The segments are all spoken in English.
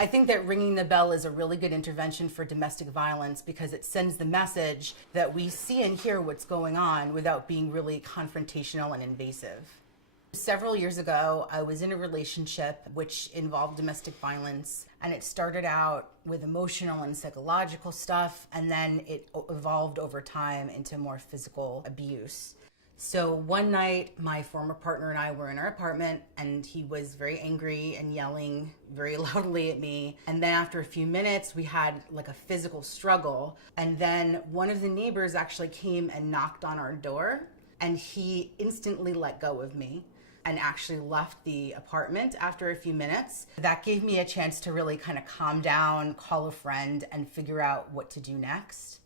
I think that ringing the bell is a really good intervention for domestic violence because it sends the message that we see and hear what's going on without being really confrontational and invasive. Several years ago, I was in a relationship which involved domestic violence, and it started out with emotional and psychological stuff, and then it evolved over time into more physical abuse. So one night, my former partner and I were in our apartment, and he was very angry and yelling very loudly at me. And then after a few minutes, we had like a physical struggle. And then one of the neighbors actually came and knocked on our door, and he instantly let go of me and actually left the apartment after a few minutes. That gave me a chance to really kind of calm down, call a friend, and figure out what to do next.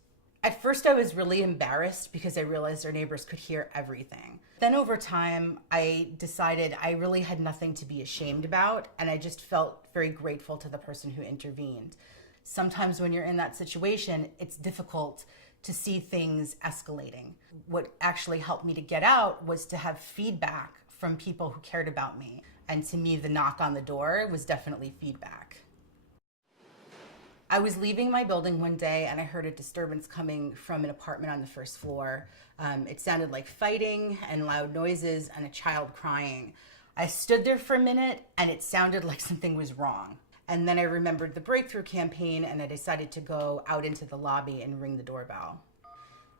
At first, I was really embarrassed because I realized our neighbors could hear everything. Then over time, I decided I really had nothing to be ashamed about, and I just felt very grateful to the person who intervened. Sometimes when you're in that situation, it's difficult to see things escalating. What actually helped me to get out was to have feedback from people who cared about me. And to me, the knock on the door was definitely feedback. I was leaving my building one day and I heard a disturbance coming from an apartment on the first floor. It sounded like fighting and loud noises and a child crying. I stood there for a minute and it sounded like something was wrong. And then I remembered the Breakthrough campaign and I decided to go out into the lobby and ring the doorbell.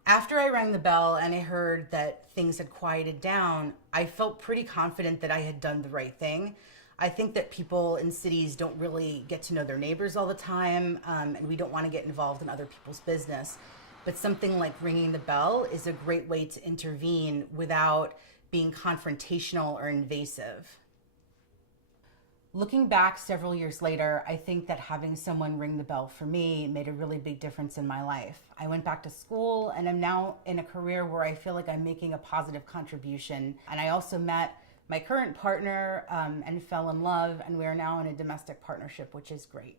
After I rang the bell and I heard that things had quieted down, I felt pretty confident that I had done the right thing. I think that people in cities don't really get to know their neighbors all the time, and we don't want to get involved in other people's business. But something like ringing the bell is a great way to intervene without being confrontational or invasive. Looking back several years later, I think that having someone ring the bell for me made a really big difference in my life. I went back to school and I'm now in a career where I feel like I'm making a positive contribution. And I also met my current partner and fell in love, and we are now in a domestic partnership, which is great.